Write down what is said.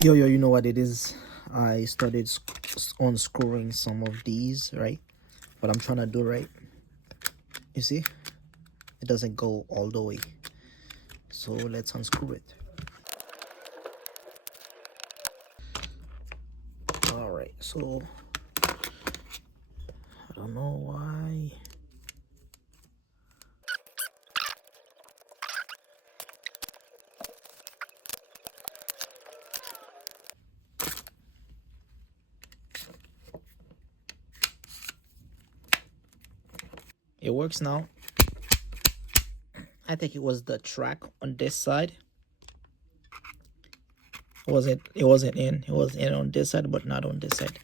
Yo, you know what it is? I started unscrewing some of these, right? But I'm trying to do right. You see? It doesn't go all the way. So let's unscrew it. Alright, so I don't know why. It works now. I think it was the track on this side. It wasn't in. It was in on this side, but not on this side.